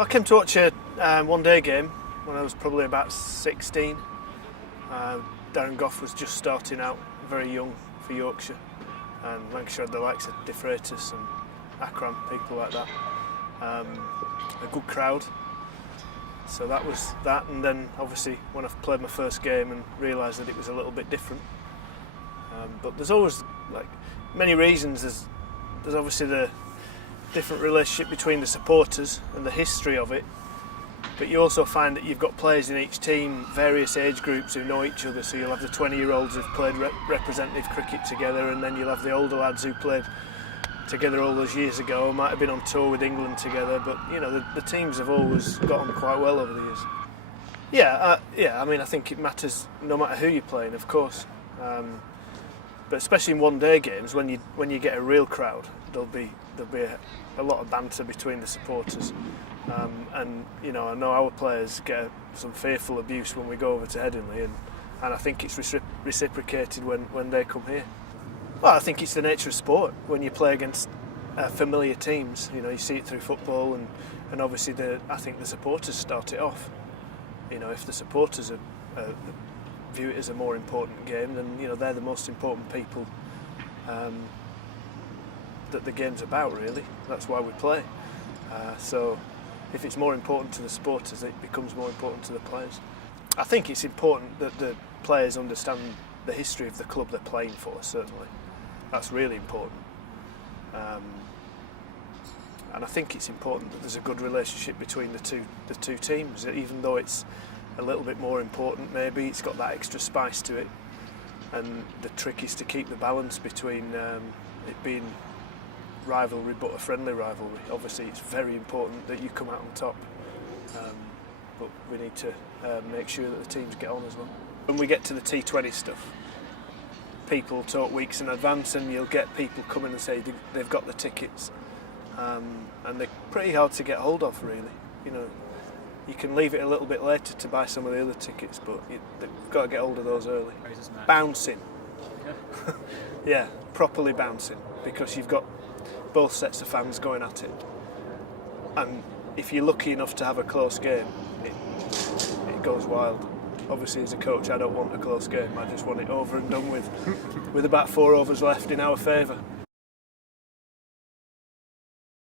I came to watch a one-day game when I was probably about 16. Darren Gough was just starting out, very young for Yorkshire, and Lancashire had the likes of De Freitas and Akram, people like that. A good crowd, so that was that. And then obviously when I played my first game and realised that it was a little bit different. But there's always many reasons. There's obviously the different relationship between the supporters and the history of it, but you also find that you've got players in each team, various age groups who know each other. So you'll have the 20-year-olds who've played representative cricket together, and then you'll have the older lads who played together all those years ago, might have been on tour with England together, but the teams have always got on quite well over the years. I mean, I think it matters no matter who you're playing, of course, but especially in one-day games, when you get a real crowd, there'll be a lot of banter between the supporters, and I know our players get some fearful abuse when we go over to Headingley, and I think it's reciprocated when they come here. Well, I think it's the nature of sport. When you play against familiar teams, you see it through football, and obviously I think the supporters start it off. If the supporters view it as a more important game, then they're the most important people that the game's about, really. That's why we play. So if it's more important to the supporters, it becomes more important to the players. I think it's important that the players understand the history of the club they're playing for, certainly. That's really important. And I think it's important that there's a good relationship between the two teams, even though it's a little bit more important, maybe it's got that extra spice to it. And the trick is to keep the balance between it being rivalry but a friendly rivalry. Obviously it's very important that you come out on top, but we need to make sure that the teams get on as well. When we get to the T20 stuff, people talk weeks in advance, and you'll get people coming and say they've got the tickets, and they're pretty hard to get hold of, really. You can leave it a little bit later to buy some of the other tickets, but they've got to get hold of those early. Bouncing. Yeah, properly bouncing, because you've got both sets of fans going at it. And if you're lucky enough to have a close game, it goes wild. Obviously, as a coach, I don't want a close game. I just want it over and done with about 4 overs left in our favour.